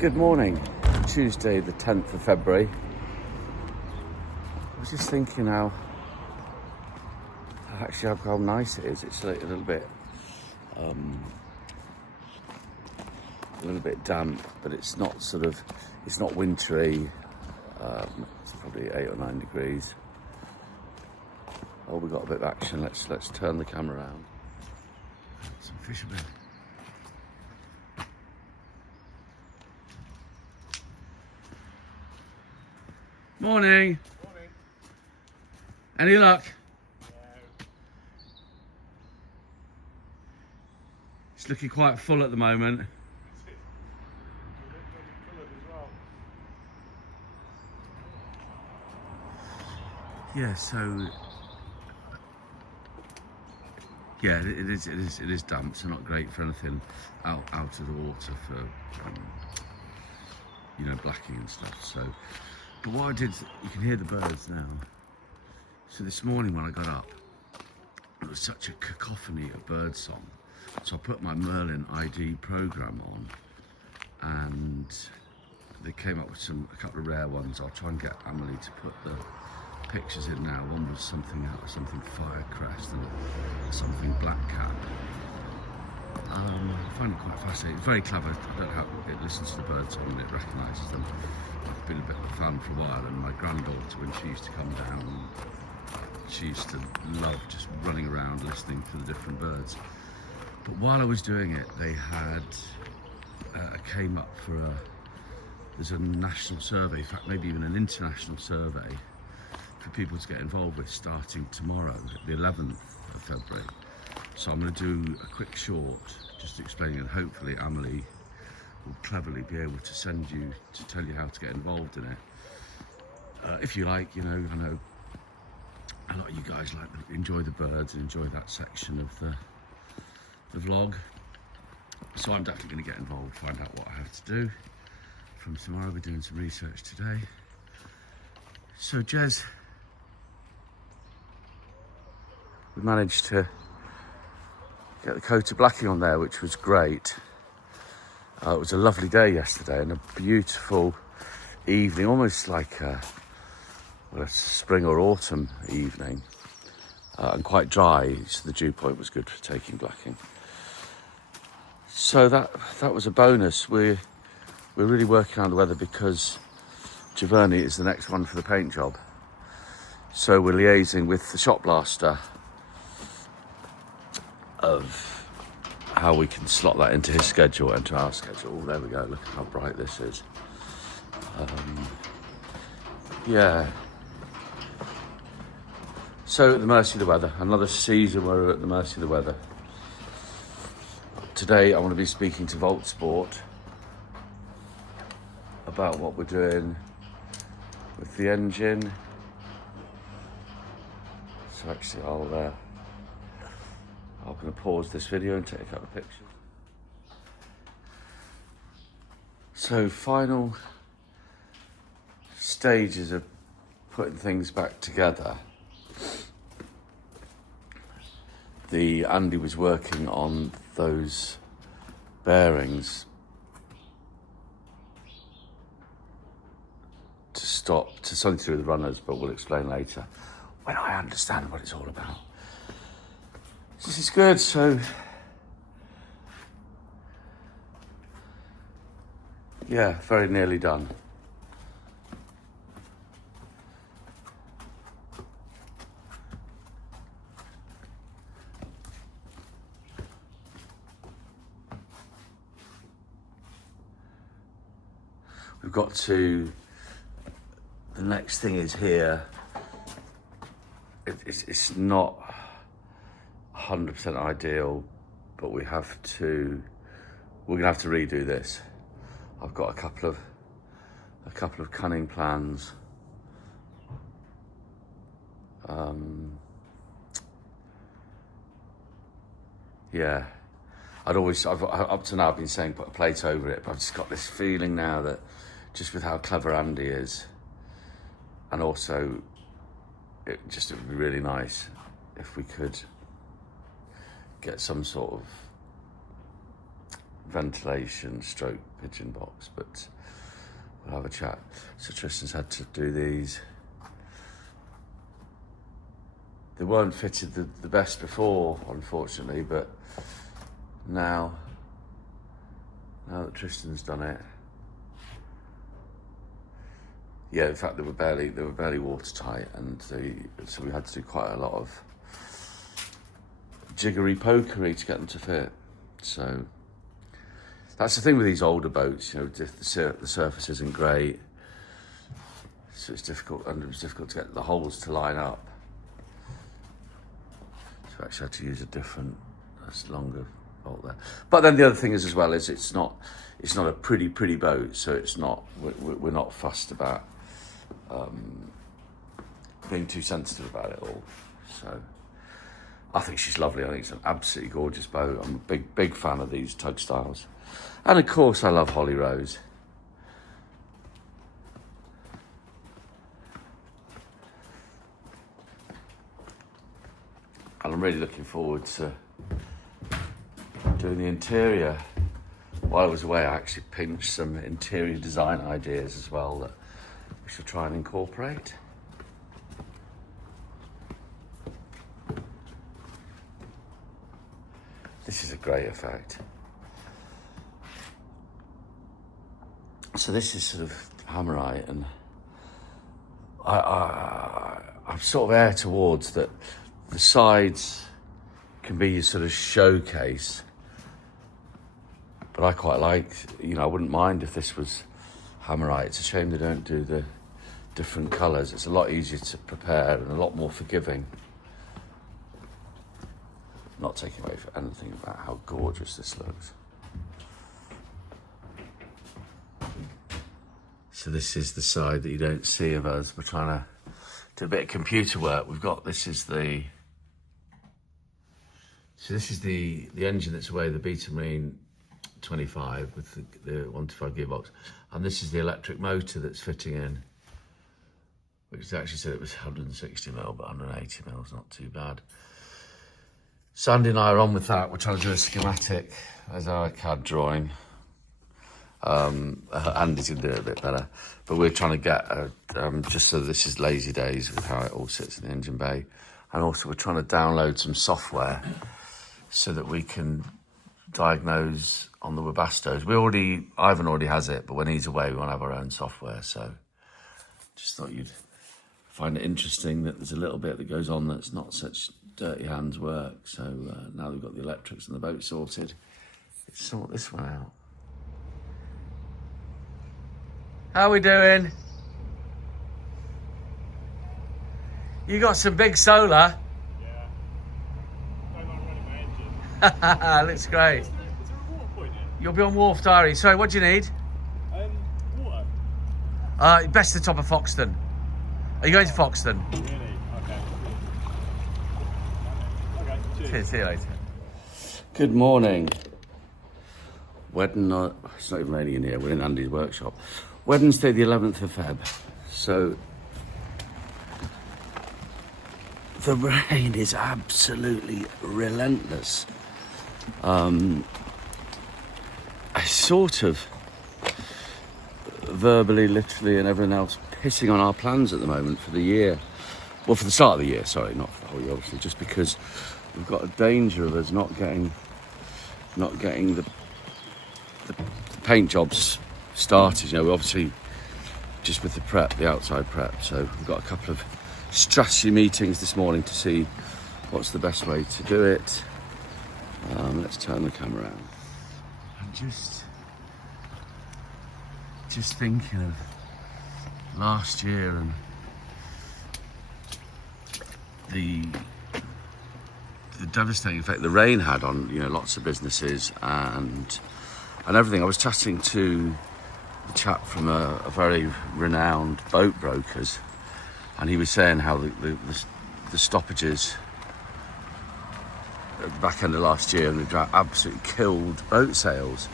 Good morning, Tuesday the 10th of February. I was just thinking how nice it is. It's a little bit damp, but it's not wintry. It's probably 8 or 9 degrees. Oh, we got a bit of action. Let's turn the camera around. Some fishermen. Morning. Morning. Any luck? No. It's looking quite full at the moment. Yeah, so yeah, it is damp. So not great for anything out of the water for blacking and stuff. So, but what I did, you can hear the birds now. So this morning when I got up, it was such a cacophony of bird song. So I put my Merlin ID program on, and they came up with a couple of rare ones. I'll try and get Emily to put the pictures in now. One was something firecrest and something blackcap. I find it quite fascinating. It's very clever. It listens to the birds song and it recognises them. I've been a bit of a fan for a while, and my granddaughter, when she used to come down, she used to love just running around listening to the different birds. But while I was doing it, they had came up for there's a national survey, in fact maybe even an international survey for people to get involved with, starting tomorrow, the 11th of February. So I'm going to do a quick short just explaining, and hopefully Emily will cleverly be able to send you to tell you how to get involved in it. If you like, I know a lot of you guys enjoy the birds and enjoy that section of the vlog. So I'm definitely going to get involved, find out what I have to do from tomorrow. We're doing some research today. So Jez, we managed to get the coat of blacking on there, which was great. It was a lovely day yesterday and a beautiful evening, almost like a spring or autumn evening, and quite dry, so the dew point was good for taking blacking. So that was a bonus. We're really working on the weather because Giverny is the next one for the paint job. So we're liaising with the shop blaster of how we can slot that into his schedule and to our schedule. Oh, there we go. Look how bright this is. Yeah. So at the mercy of the weather. Another season where we're at the mercy of the weather. Today I want to be speaking to Volt Sport about what we're doing with the engine. So actually I'm going to pause this video and take a couple of pictures. So final stages of putting things back together. Andy was working on those bearings to something to do with the runners, but we'll explain later when I understand what it's all about. This is good. So yeah, very nearly done. We've got to, the next thing is here. It's not 100% ideal, but we're gonna have to redo this. I've got a couple of cunning plans. Yeah, I've up to now I've been saying put a plate over it, but I've just got this feeling now that just with how clever Andy is, and also it would be really nice if we could get some sort of ventilation stroke pigeon box, but we'll have a chat. So Tristan's had to do these. They weren't fitted the best before, unfortunately, but now that Tristan's done it, yeah, in fact they were barely watertight, and so we had to do quite a lot of jiggery pokery to get them to fit. So that's the thing with these older boats, you know, the surface isn't great, so it's difficult, and it was difficult to get the holes to line up. So I actually had to use that's longer bolt there. But then the other thing is as well is it's not a pretty boat, so it's not, we're not fussed about being too sensitive about it all. So I think she's lovely. I think it's an absolutely gorgeous boat. I'm a big fan of these tug styles. And of course I love Holly Rose. And I'm really looking forward to doing the interior. While I was away, I actually pinched some interior design ideas as well that we should try and incorporate. This is a great effect. So this is sort of hammerite, and I'm sort of air towards that the sides can be your sort of showcase, but I quite like, you know, I wouldn't mind if this was hammerite. It's a shame they don't do the different colours. It's a lot easier to prepare and a lot more forgiving. Not taking away for anything about how gorgeous this looks. So this is the side that you don't see of us. We're trying to do a bit of computer work. This is the engine that's away, the Beta Marine 25 with the 125 gearbox, and this is the electric motor that's fitting in, which they actually said it was 160 mil, but 180 mil is not too bad. Sandy and I are on with that. We're trying to do a schematic as our CAD drawing. Andy's going to do it a bit better, but we're trying to get just so this is lazy days with how it all sits in the engine bay, and also we're trying to download some software so that we can diagnose on the Webastos. Ivan already has it, but when he's away we want to have our own software. So just thought you'd find it interesting that there's a little bit that goes on that's not such dirty hands work. So now we've got the electrics and the boat sorted, let's sort this one out. How we doing? You got some big solar. Yeah. Don't mind running my engine. Looks great. Is there a water point here? You'll be on Wharf Diary. Sorry, what do you need? Water. Best to the top of Foxton. Are you going to Foxton? Really? Okay. Cheers. See you later. Good morning. It's not even raining in here. We're in Andy's workshop. Wednesday, the 11th of Feb. So the rain is absolutely relentless. I sort of verbally, literally, and everything else pissing on our plans at the moment for the year. Well, for the start of the year, sorry, not for the whole year, obviously, just because we've got a danger of us not getting the paint jobs started. You know, we're obviously just with the outside prep. So we've got a couple of strategy meetings this morning to see what's the best way to do it. Let's turn the camera around. I'm just thinking of last year and the devastating effect the rain had on, you know, lots of businesses and everything. I was chatting to a chap from a very renowned boat brokers, and he was saying how the stoppages at the back end of last year and the drought absolutely killed boat sales.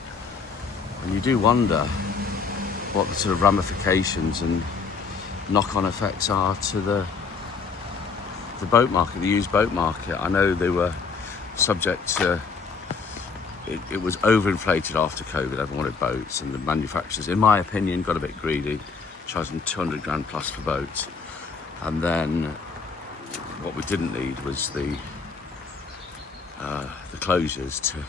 And you do wonder what the sort of ramifications and knock-on effects are to the boat market, the used boat market. I know they were subject to it was overinflated after COVID. Everyone wanted boats, and the manufacturers, in my opinion, got a bit greedy, charging 200 grand plus for boats. And then what we didn't need was the closures to.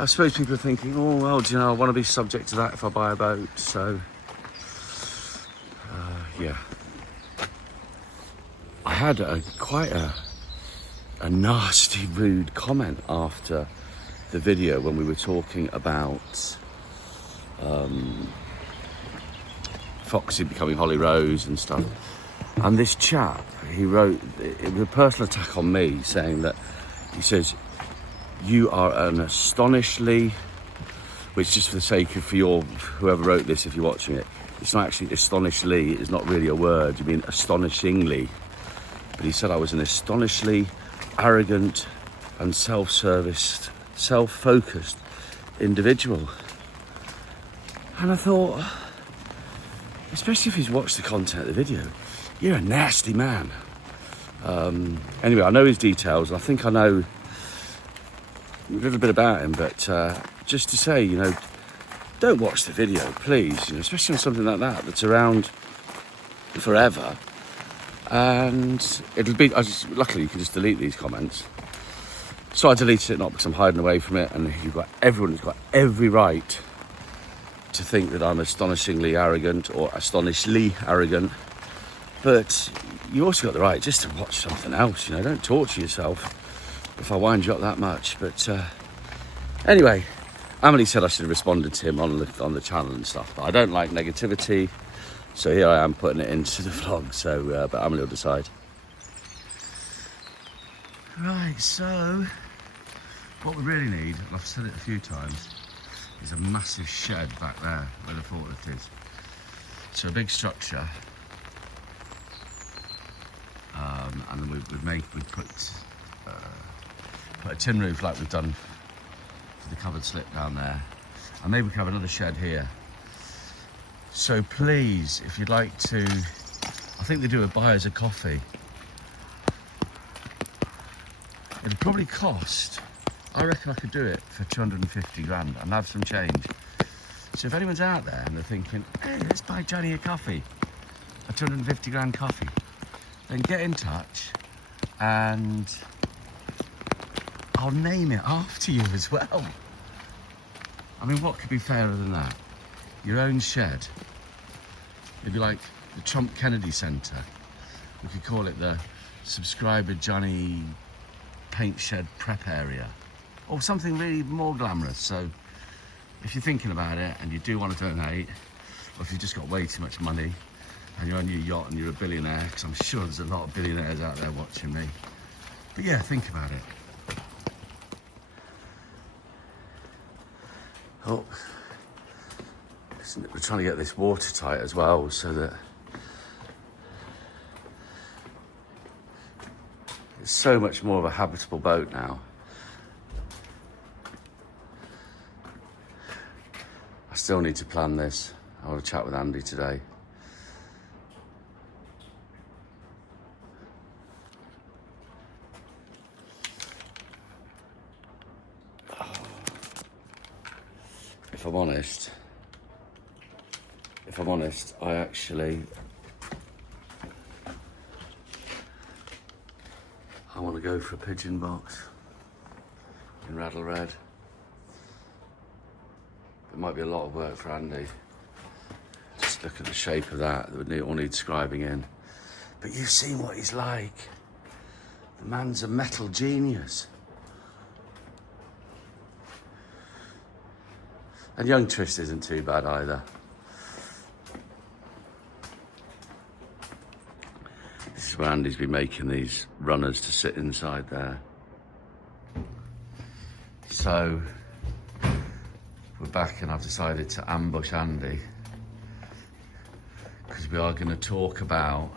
I suppose people are thinking, oh well, do you know, I want to be subject to that if I buy a boat. So yeah, I had quite a nasty, rude comment after the video when we were talking about Foxy becoming Holly Rose and stuff. And this chap, he wrote, it was a personal attack on me, saying that, he says, you are an astonishingly, which just for the sake of, for your, whoever wrote this, if you're watching it, it's not actually astonishingly, it's not really a word, you mean astonishingly. But he said I was an astonishingly arrogant and self-serviced, self-focused individual. And I thought, especially if he's watched the content of the video, you're a nasty man. Anyway, I know his details. I think I know a little bit about him, but just to say, you know, don't watch the video, please. You know, especially on something like that that's around forever. And it'll be. Luckily, you can just delete these comments. So I deleted it not because I'm hiding away from it, and everyone has got every right to think that I'm astonishingly arrogant or astonishingly arrogant. But you also got the right just to watch something else. You know, don't torture yourself if I wind you up that much. But anyway, Emily said I should have responded to him on the channel and stuff. But I don't like negativity, so here I am putting it into the vlog. So, but Emily will decide. Right, so what we really need, and I've said it a few times, is a massive shed back there where the forklift is. So a big structure, and then we put a tin roof like we've done for the covered slip down there, and maybe we can have another shed here. So please, if you'd like to, I think they do a buyers a coffee. It'd probably cost, I reckon I could do it for 250 grand and have some change. So if anyone's out there and they're thinking, hey, let's buy Johnny a coffee, a 250 grand coffee, then get in touch and I'll name it after you as well. I mean, what could be fairer than that? Your own shed. It'd be like the Trump Kennedy Centre. We could call it the Subscriber Johnny Paint Shed Prep Area, or something really more glamorous. So if you're thinking about it and you do want to donate, or if you've just got way too much money and you're on your yacht and you're a billionaire, because I'm sure there's a lot of billionaires out there watching me. But yeah, think about it. Oh, we're trying to get this watertight as well, so that it's so much more of a habitable boat now. I still need to plan this. I want to chat with Andy today. If I'm honest, I want to go for a pigeon box in Raddle Red. It might be a lot of work for Andy. Just look at the shape of that. That would all need scribing in. But you've seen what he's like. The man's a metal genius. And Young Twist isn't too bad either. This is where Andy's been making these runners to sit inside there. So we're back and I've decided to ambush Andy because we are going to talk about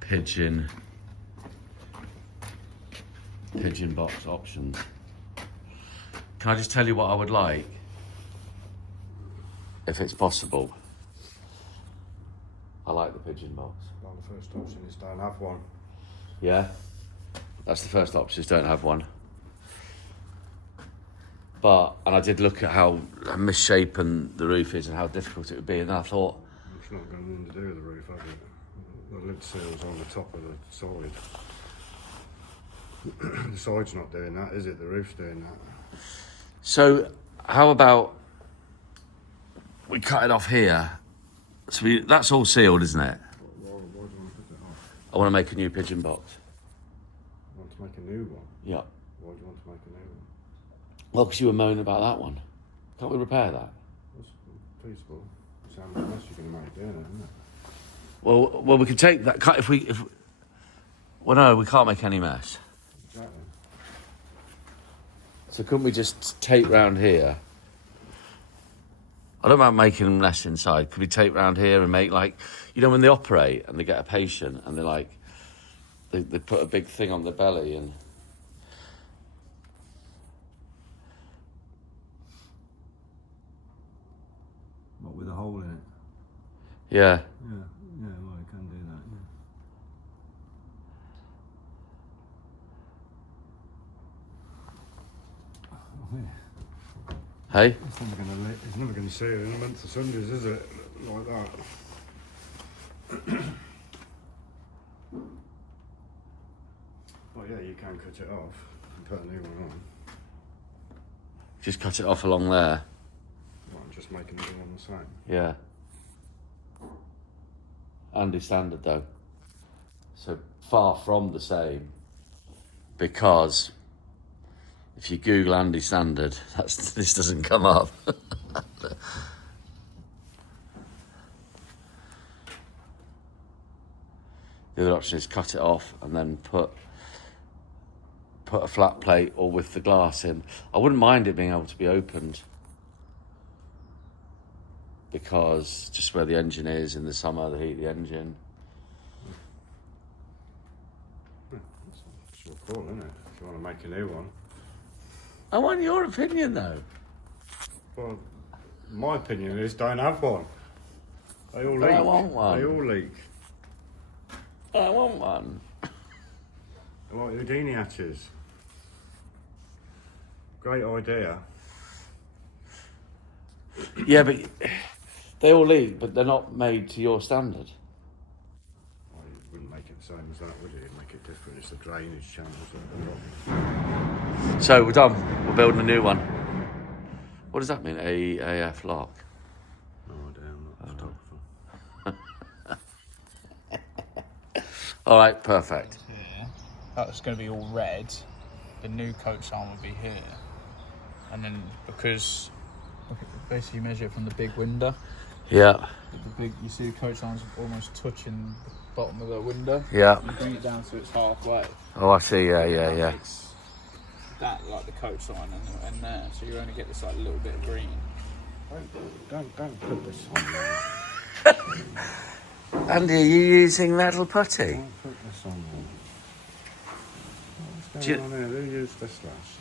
pigeon box options. Can I just tell you what I would like, if it's possible? I like the pigeon box. Well, the first option is don't have one. Yeah? That's the first option, is don't have one. And I did look at how misshapen the roof is and how difficult it would be, and I thought... It's not got anything to do with the roof, has it? The lid seal's on the top of the side. The side's not doing that, is it? The roof's doing that. So, how about we cut it off here? So that's all sealed, isn't it? Why do you want to put it off? I want to make a new pigeon box. You want to make a new one? Yeah. Why do you want to make a new one? Well, because you were moaning about that one. Can't we repair that? That's feasible. It's how much mess you're going to make doing it, isn't it? Well, we could take that cut if we. Well, no, we can't make any mess. Exactly. So couldn't we just tape round here? I don't mind making them less inside. Could we tape round here and make like, you know, when they operate and they get a patient and they're like, they put a big thing on the belly and. What, with a hole in it? Yeah. Yeah, well, you can do that, yeah. Hey? It's never going to see it in a month of Sundays, is it? Like that. Well, yeah, you can cut it off and put a new one on. Just cut it off along there. Well, I'm just making the new one the same. Yeah. Andy standard though. So far from the same. Because if you Google Andy standard, this doesn't come up. The other option is cut it off and then put a flat plate or with the glass in. I wouldn't mind it being able to be opened, because just where the engine is in the summer, they heat the engine. It's your call, isn't it? If you want to make a new one. I want your opinion though. Well, my opinion is don't have one. They all But leak. I want one. They all leak. I want one. They're like Houdini hatches. Great idea. Yeah, but they all leak, but they're not made to your standard. Well, you wouldn't make it the same as that, would you? You'd make it different. It's the drainage channels that are wrong. So we're done. We're building a new one. What does that mean? AF lock. No idea, I'm not a photographer. All right, perfect. Here. That's going to be all red. The new coach arm will be here. And then because basically you measure it from the big window. Yeah. You see the coach arms almost touching the bottom of the window. Yeah. You bring it down so it's halfway. Oh, I see. Yeah. Makes that like the coach line and there, so you only get this like little bit of green. Don't put this on there. Andy, are you using metal putty? Don't put this on there. What's Do you- going on here? Who used this last?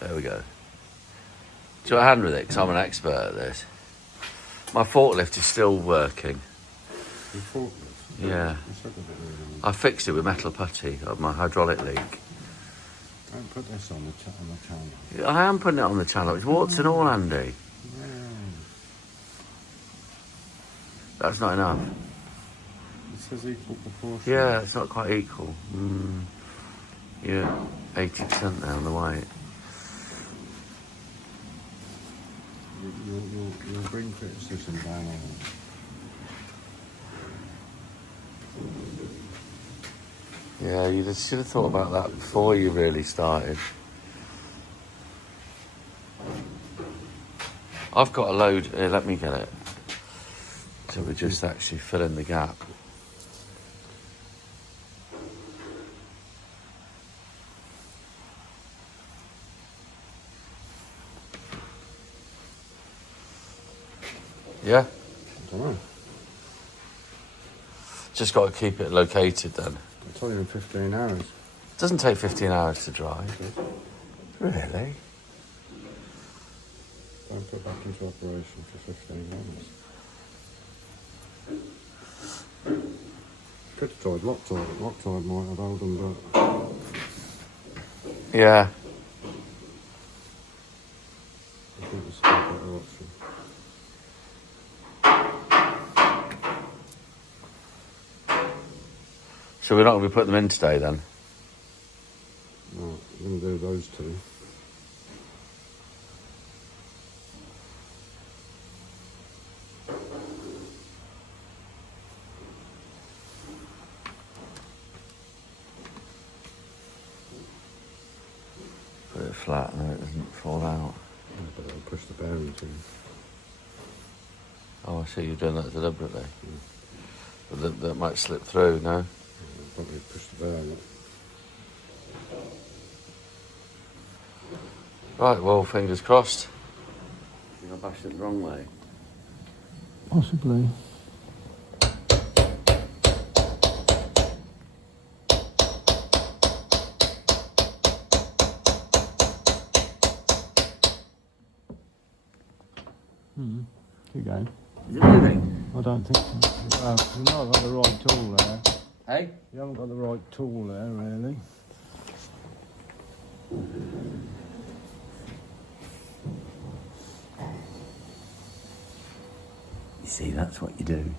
There we go. Do you want a hand with it? Because I'm an expert at this. My forklift is still working. Your forklift? Yeah. It's like a bit weird. I fixed it with metal putty of my hydraulic leak. Don't put this on the channel. I am putting it on the channel. It's warts and all, Andy. Yeah. That's not enough. It says equal proportion. Yeah, it's not quite equal. Yeah, 80% now on the white. You'll bring criticism down on it. Yeah, you just should have thought about that before you really started. I've got a load. Here, let me get it. So we just actually fill in the gap. Yeah? I don't know. Just got to keep it located then. I'll tell you in 15 hours. It doesn't take 15 hours to dry. Really? Don't put back into operation for 15 hours. Could have tried Loctite. Loctite might have held them, but Yeah. I think it's a better option. So we're not going to be putting them in today then? Right, we're going to do those two. Put it flat and it doesn't fall out. Yeah, but it'll push the bearings in. Oh, I see you're doing that deliberately. But that might slip through, no? Yeah, probably push the bearing up. Right, well, fingers crossed. I think I bashed it the wrong way. Possibly. Keep going. Is it moving? I don't think so. Well, you've not got the right tool there. Hey? You haven't got the right tool there, really. You see, that's what you do.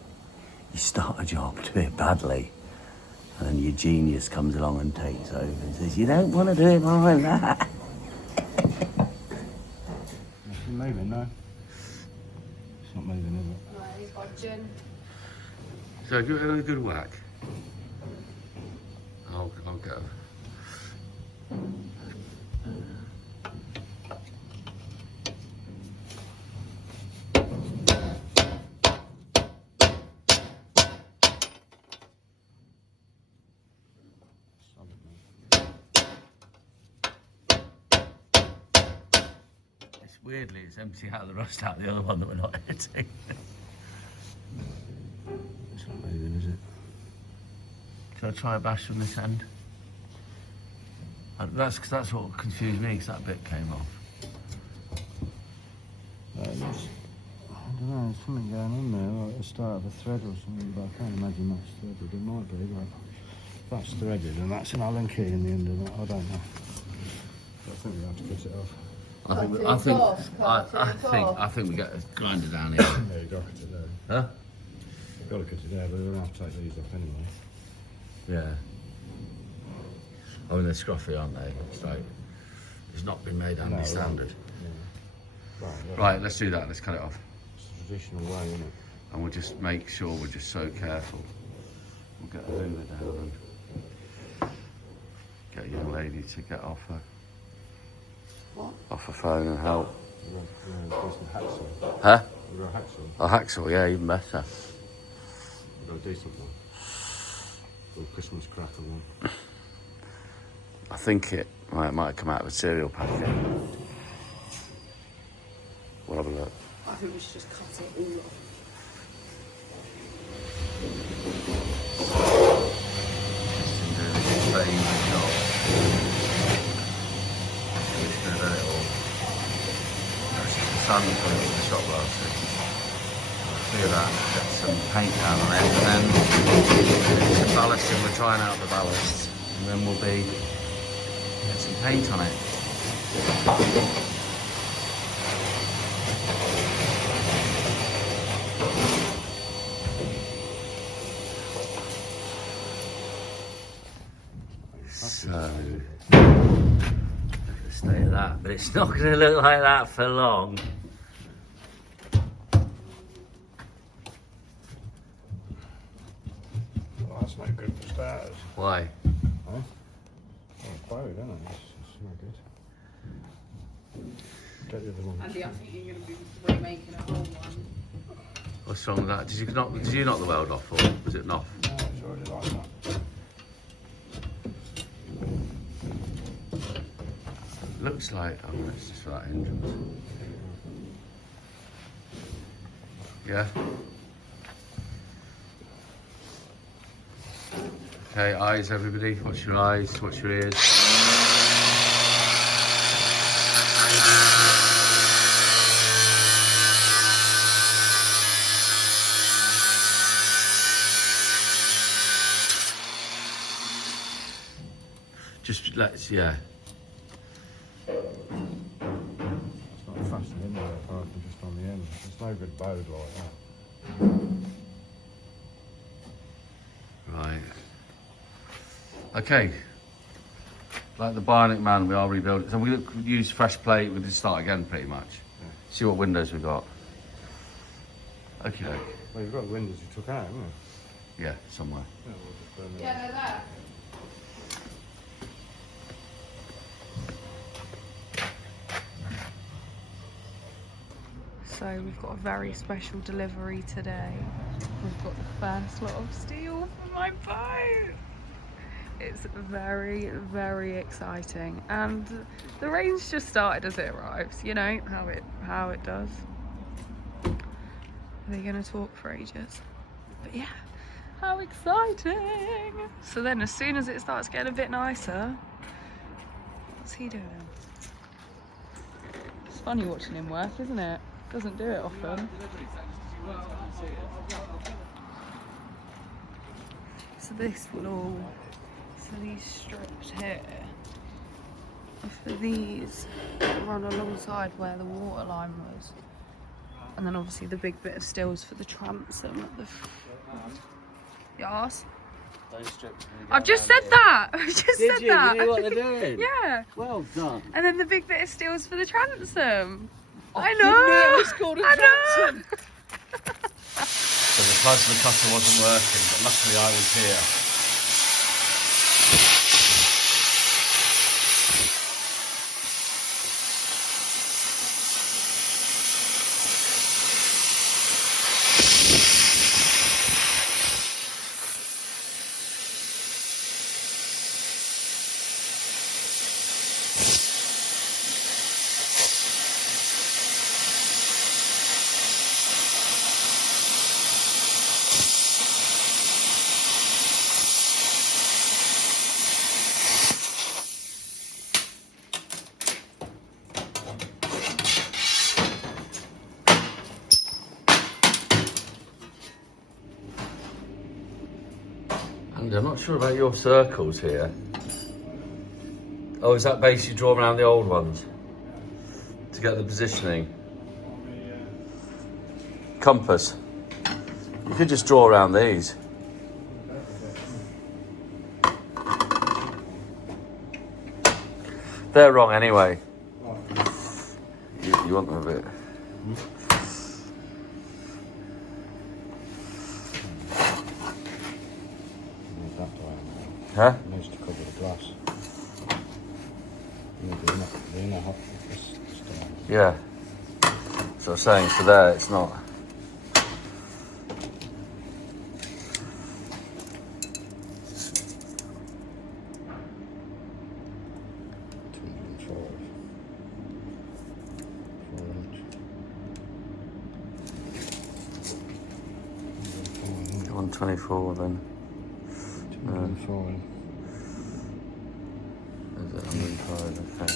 You start a job, do it badly, and then your genius comes along and takes over and says, you don't want to do it like that. It's moving, no? It's not moving, is it? No, he's watching. So give it another good whack. I'll go. Weirdly, it's emptying out the rust out the other one that we're not hitting. It's not moving, is it? Can I try a bash from this end? That's what confused me, because that bit came off. I don't know, there's something going on there, like the start of a thread or something, but I can't imagine that's threaded. It might be, but if that's threaded and that's an Allen key in the end of that, I don't know. I think we have to cut it off. I think we get a grinder down here. Yeah, you've got to cut it there. Huh? You've got to cut it there, but we're going to have to take these off anyway. Yeah. I mean, they're scruffy, aren't they? It's like, it's not been made handy standard. Yeah. Right, let's do that. Let's cut it off. It's the traditional way, isn't it? And we'll just make sure we're just so careful. We'll get the hoover down and get a young lady to get off her phone and help. We're a decent hacksaw. Huh? We've got a hacksaw. A hacksaw, yeah, even better. We've got a decent one. A Christmas cracker one. I think it might come out of a cereal packet. We'll have a look. I think we should just cut it all off. Sun coming to the shop last week. Clear that, get some paint down on it, and then some ballasting. We're trying out the ballast, and then we'll be get some paint on it. So, look at the state of that, but it's not going to look like that for long. Well, that's no good for starters. Why? Huh? Well, quarried, isn't it? It's no good. Get the other one. Andy, I think you're going to be remaking a whole one. What's wrong with that? Did you knock the weld off, or was it not? No, it's already like that. Looks like, oh, it's just for that hindrance. Yeah? Okay, eyes everybody, watch your eyes, watch your ears. yeah. It's not fastened in there apart from just on the end. There's no good bowed like that. Right. Okay. Like the Bionic Man, we are rebuilding. So we use fresh plate. We just start again, pretty much. Yeah. See what windows we've got. Okay. Well, you've got the windows you took out, haven't you? Yeah, somewhere. Yeah, we'll just burn them. Yeah, they're there. So we've got a very special delivery today. We've got the first lot of steel for my boat. It's very, very exciting, and the rain's just started as it arrives. You know how it does. They're gonna talk for ages, but yeah, how exciting! So then, as soon as it starts getting a bit nicer, what's he doing? It's funny watching him work, isn't it? Doesn't do it often. So this will all. So these strips here are for these that run alongside where the water line was, and then obviously the big bit of steel's for the transom at the Yes. I've just said that. I've just said Did you? that. You knew what they're doing? Yeah. Well done. And then the big bit of steel's for the transom. I didn't know. know it's called a I know. transom. So the plasma cutter wasn't working, but luckily I was here. Andy, I'm not sure about your circles here. Oh, is that base you draw around the old ones? To get the positioning? Compass. You could just draw around these. They're wrong anyway. You want them a bit. Move that way. Huh? It needs to cover the glass. The inner hot stuff. Yeah. So I'm saying, so there it's not. $205. 124 then. 205. Is it 105? Okay.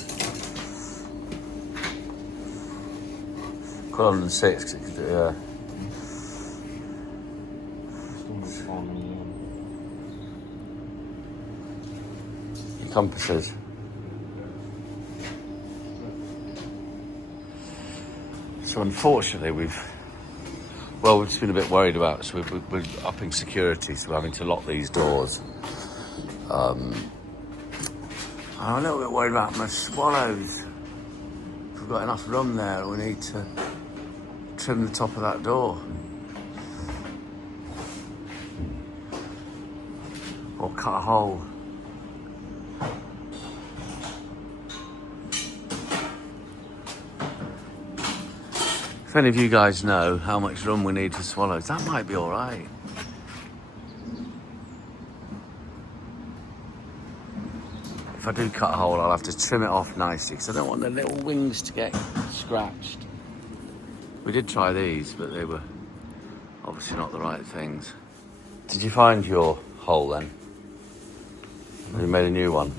Quite 106 'cause it could do, yeah. Still not fine on Your compasses. So unfortunately we've just been a bit worried about, so we're upping security, so we're having to lock these doors. I'm a little bit worried about my swallows. If we've got enough room there, we need to trim the top of that door. Or cut a hole. If any of you guys know how much room we need for swallows, that might be all right. If I do cut a hole, I'll have to trim it off nicely because I don't want the little wings to get scratched. We did try these, but they were obviously not the right things. Did you find your hole then? Have you made a new one?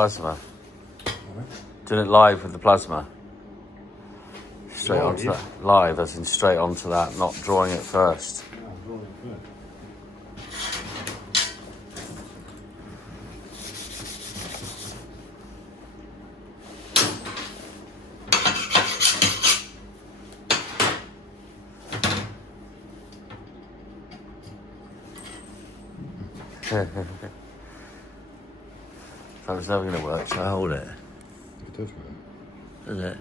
plasma. Doing it live with the plasma. Straight Live? onto that. Live, as in straight onto that, not drawing it first. Yeah, I'm drawing it first. That was never going to work. Shall I hold it? It does work. Does it?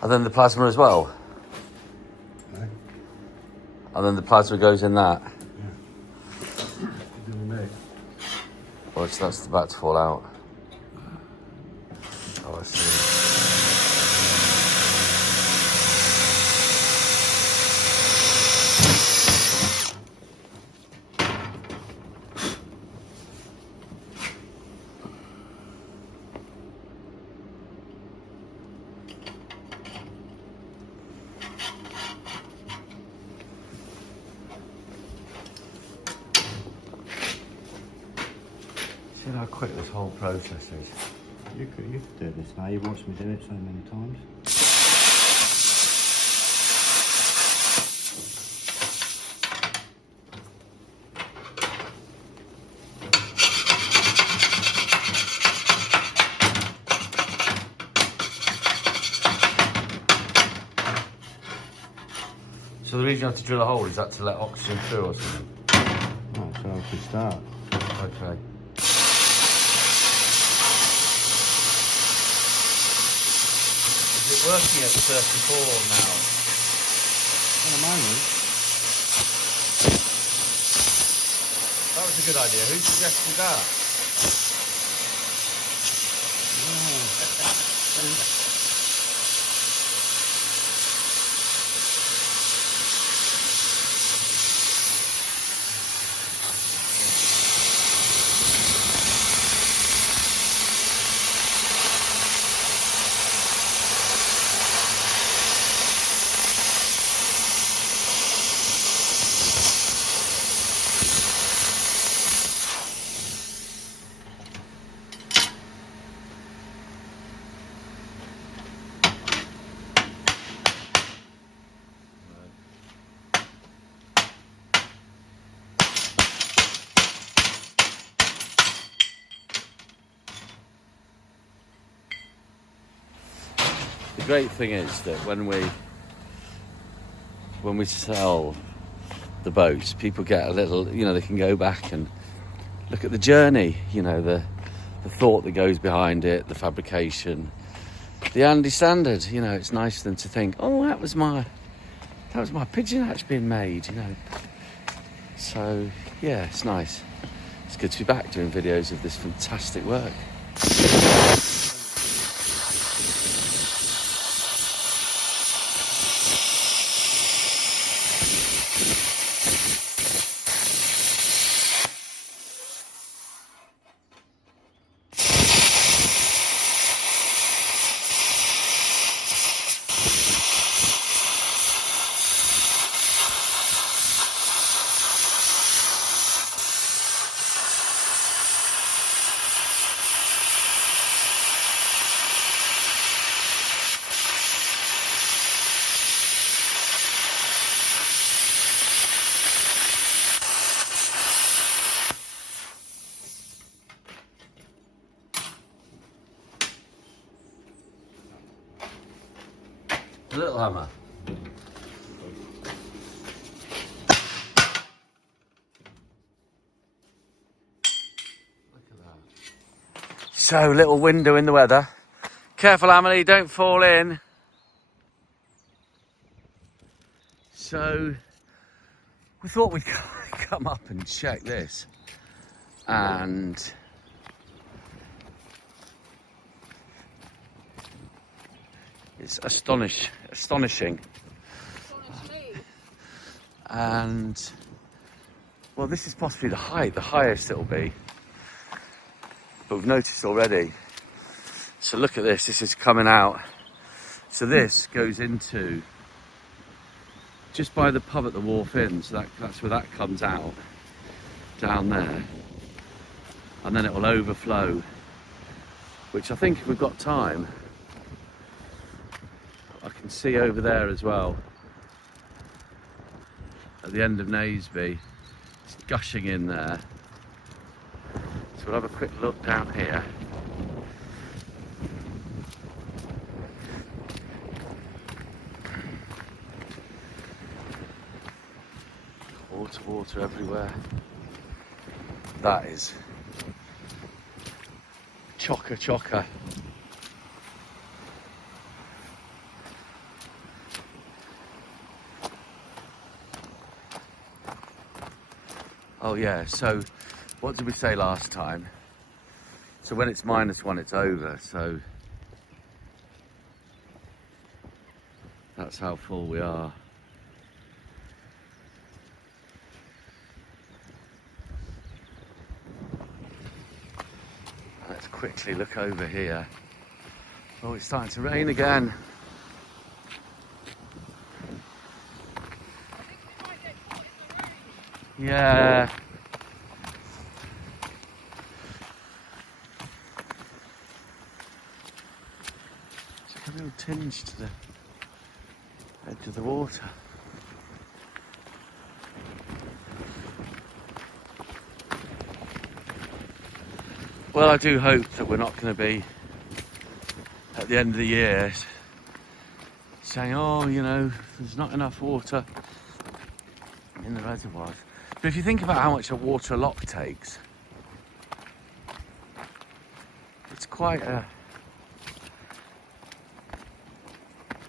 And then the plasma as well. No? And then the plasma goes in that. Doing that. Oh, that's about to fall out. Oh, I see. See how quick this whole process is. You could do this now. You've watched me do it so many times. So the reason you have to drill a hole is that to let oxygen through or something? Right, so I can start. Okay. Is it working at 34 now? At the moment, That was a good idea. Who suggested that? The great thing is that when we sell the boats, people get a little, they can go back and look at the journey, the thought that goes behind it, the fabrication, the Andy standard. It's nice for them to think, oh, that was my pigeon hatch being made. So yeah, it's nice. It's good to be back doing videos of this fantastic work. A little hammer. Look at that. So, little window in the weather. Careful, Emily, don't fall in. So, we thought we'd come up and check this. And it's astonishing. And well, this is possibly the highest it'll be. But we've noticed already. So look at this. This is coming out. So this goes into just by the pub at the Wharf Inn. So that's where that comes out down there, and then it will overflow. Which I think, if we've got time, I can see over there as well. At the end of Naseby, it's gushing in there. So we'll have a quick look down here. Water everywhere. That is chocker. Oh yeah, so what did we say last time? So when it's -1, it's over, so that's how full we are. Let's quickly look over here. Oh, it's starting to rain again. Yeah. It's like a real tinge to the edge of the water. Well, I do hope that we're not going to be, at the end of the year, saying, oh, you know, there's not enough water in the reservoirs. But if you think about how much a water lock takes, it's quite a,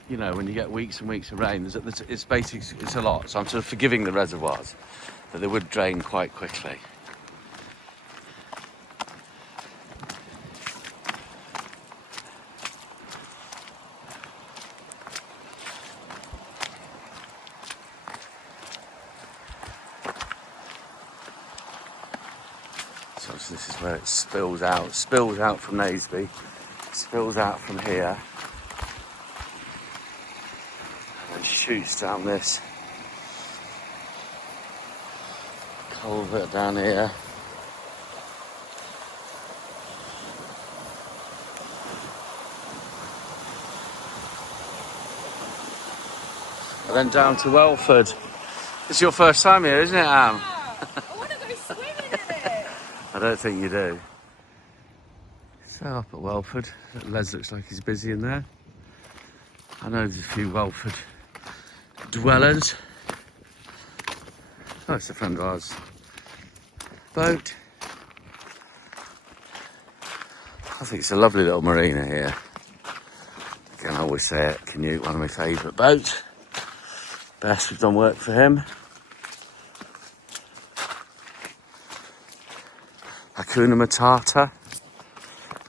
you know, when you get weeks and weeks of rain, it's basically, it's a lot. So I'm sort of forgiving the reservoirs, that they would drain quite quickly. So this is where it spills out from Naseby, spills out from here, and shoots down this culvert down here. And then down to Welford. It's your first time here, isn't it, Am? I don't think you do. So up at Welford, Les looks like he's busy in there. I know there's a few Welford dwellers. Oh, it's a friend of ours. Boat. I think it's a lovely little marina here. Again, I always say it, Canute, one of my favourite boats. Best, we've done work for him. Hakuna Matata,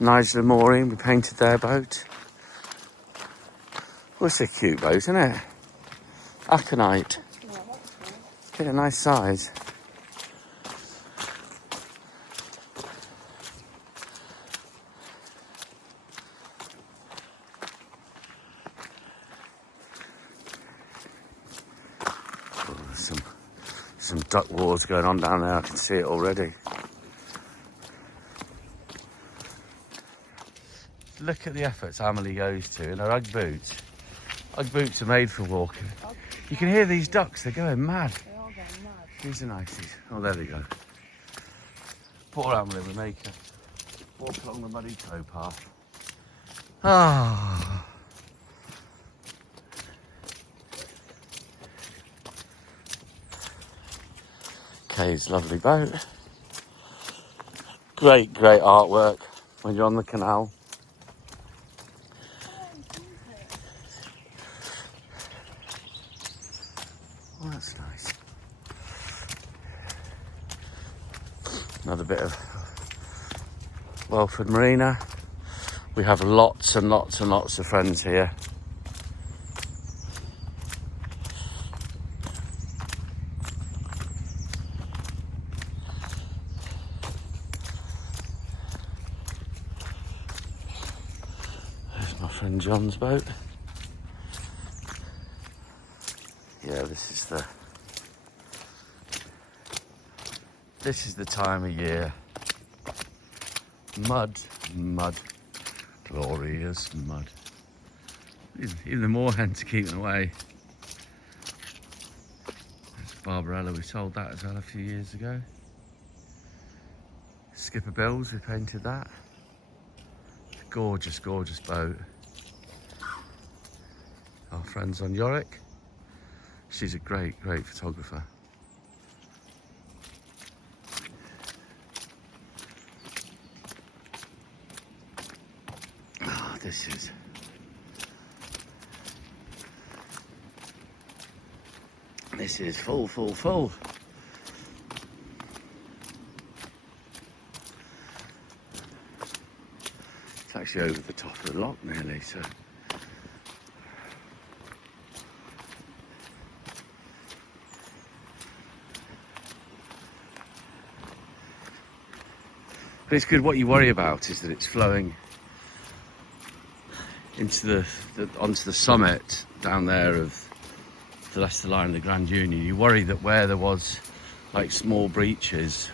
Nigel and Maureen, we painted their boat. Well, it's a cute boat, isn't it? Aconite. Get a nice size. Oh, there's some duck wars going on down there, I can see it already. Look at the efforts Amelie goes to in her Ugg boots. Ugg boots are made for walking. You can hear these ducks, they're going mad. They are going mad. These are niceys. Oh, there they go. Poor Amelie will make her walk along the muddy towpath. Ah. Kay's lovely boat. Great artwork when you're on the canal. Oh, that's nice. Another bit of Welford Marina. We have lots and lots and lots of friends here. friend John's boat. Yeah, this is the time of year. Mud, glorious mud. Even the moorhens are keeping away. There's Barbarella, we sold that as well a few years ago. Skipper Bills, we painted that. Gorgeous, gorgeous boat. Our friends on Yorick. She's a great photographer. Oh, this is full. It's actually over the top of the lock nearly, so. But it's good. What you worry about is that it's flowing into onto the summit down there of the Leicester line of the Grand Union. You worry that where there was like small breaches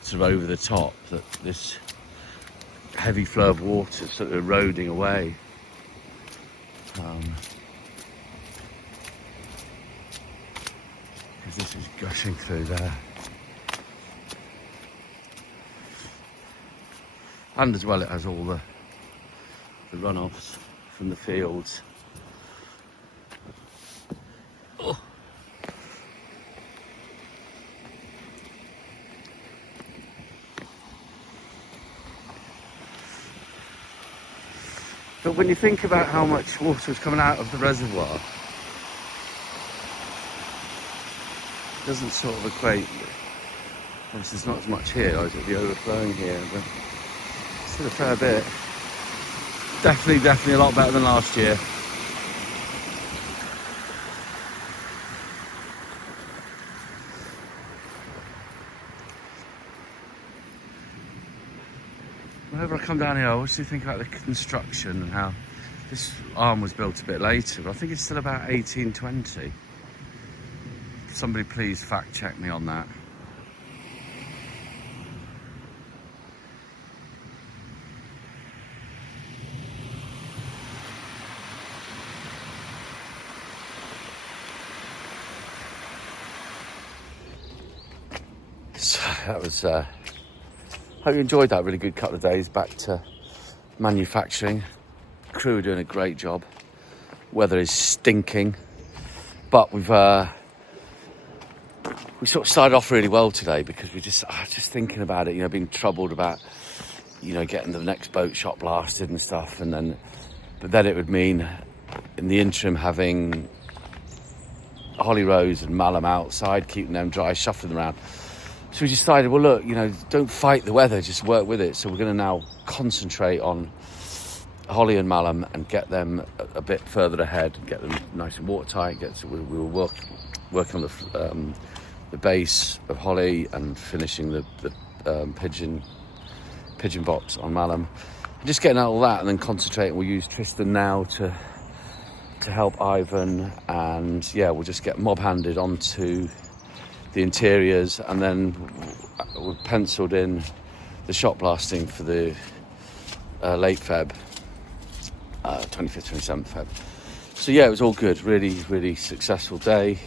sort of over the top, that this heavy flow of water is sort of eroding away. Because this is gushing through there. And as well, it has all the runoffs from the fields. Oh. But when you think about how much water is coming out of the reservoir, it doesn't sort of equate. Obviously, there's not as much here, or is it the overflowing here? But still a fair bit. Definitely a lot better than last year. Whenever I come down here, I always think about the construction and how this arm was built a bit later, but I think it's still about 1820. Somebody please fact check me on that. So that was, hope you enjoyed that. Really good couple of days back to manufacturing. Crew are doing a great job. Weather is stinking, but we sort of started off really well today because we just thinking about it, you know, being troubled about, you know, getting the next boat shot blasted and stuff, but then it would mean in the interim having Holly Rose and Malum outside, keeping them dry, shuffling them around. So we decided, well, look, you know, don't fight the weather, just work with it. So we're going to now concentrate on Holly and Malum and get them a bit further ahead, and get them nice and watertight. We were working on the base of Holly and finishing the pigeon box on Malum. Just getting out all that and then concentrating. We'll use Tristan now to help Ivan, and yeah, we'll just get mob-handed onto the interiors, and then we've penciled in the shot blasting for the late Feb, 25th, 27th Feb. So yeah, it was all good. Really successful day.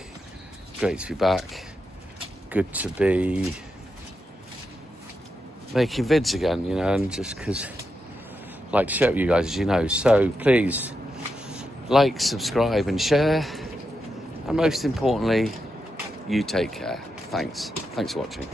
Great to be back. Good to be making vids again, you know, and just because I like to share it with you guys, as you know. So please like, subscribe and share, and most importantly, you take care. Thanks for watching.